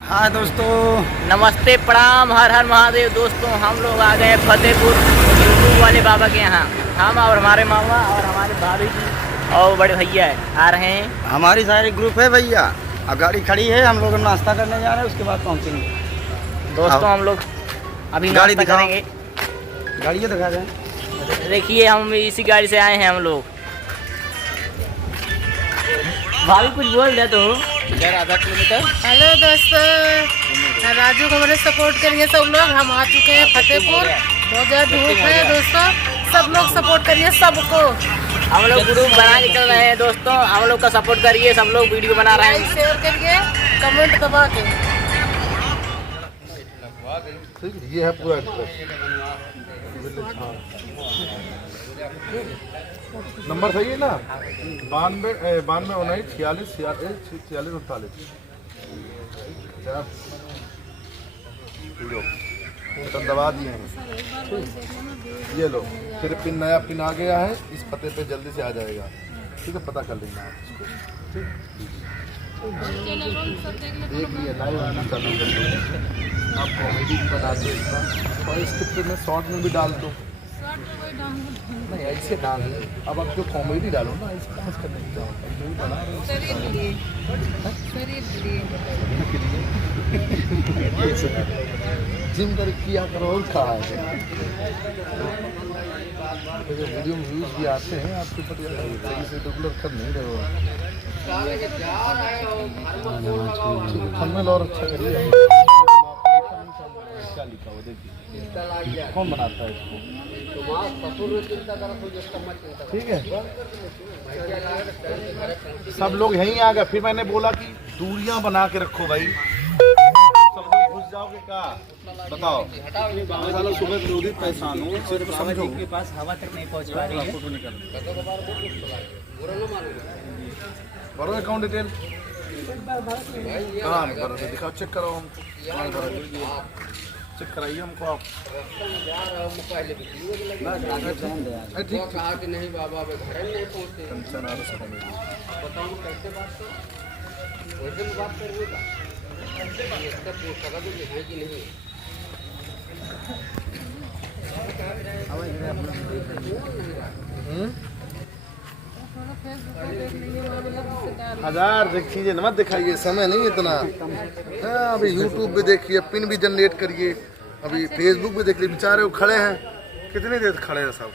हाँ दोस्तों, नमस्ते, प्रणाम, हर हर महादेव। दोस्तों हम लोग आ गए फतेहपुर यूट्यूब वाले बाबा के यहाँ। हम और हमारे मामा और हमारे भाभी जी और बड़े भैया आ रहे हैं। हमारी सारी ग्रुप है भैया। अब गाड़ी खड़ी है, हम लोग नाश्ता करने जा रहे हैं, उसके बाद पहुँचेंगे। दोस्तों हम लोग अभी गाड़ी नाश्ता दिखाओ। करेंगे। गाड़ी ये दिखा दें। देखिए हम इसी गाड़ी से आए हैं हम लोग। भाभी कुछ बोल दे तो। आधा किलोमीटर। हेलो दोस्तों, राजू को हमारे सपोर्ट करिए सब लोग। हम आ चुके हैं फतेहपुर। बहुत ज़्यादा धूप है दोस्तों, सब लोग सपोर्ट करिए सबको। हम लोग ग्रुप बना के चल रहे हैं दोस्तों, हम लोग का सपोर्ट करिए। सब लोग वीडियो बना रहे हैं। शेयर करिए, कमेंट दबा के। ये है पूरा एड्रेस। नंबर सही है ना? 92 46 46 49 दबा दिए हैं। ये लो, फिर पिन नया पिन आ गया है, इस पते पे जल्दी से आ जाएगा। ठीक है, पता कर लेना आप इसको। देख लिए लाइव आना चालू कर दो। आप कॉमेडी भी बनाते हो इसका, और स्क्रिप्ट में शॉर्ट में भी डाल दो। नहीं ऐसे डाल दो। अब आप जो कॉमेडी डालो ना, इस डांस करने की जिम कर किया करो और कहा है। तो जो वीडियो में व्यूज भी आते हैं आपके ऊपर, सही से रेगुलर कर नहीं रहे हो। थंबनेल और अच्छा करिए। क्या लिखा हो देखिए, कौन बनाता है इसको? ठीक है, सब लोग यहीं आ गए। फिर मैंने बोला कि दूरियां बना के रखो भाई, सब लोग घुस जाओगे क्या? बताओ। सालों सुबह क्रोधित परेशान हूँ, सिर्फ समझो के पास हवा तक नहीं पहुंच पा रही है। भरो अकाउंट डिटेल। हाँ भरो, दिखाओ, चेक करो हमको। चेक कराइए हमको आप। ठीक नहीं बाबा, टेंशन आ रहा हजार चीजें मत दिखाइए, समय नहीं इतना। हाँ, अभी यूट्यूब पे देखिए, पिन भी जनरेट करिए, अभी फेसबुक पे देख लीजिए। बेचारे वो खड़े हैं, कितनी देर खड़े हैं सब।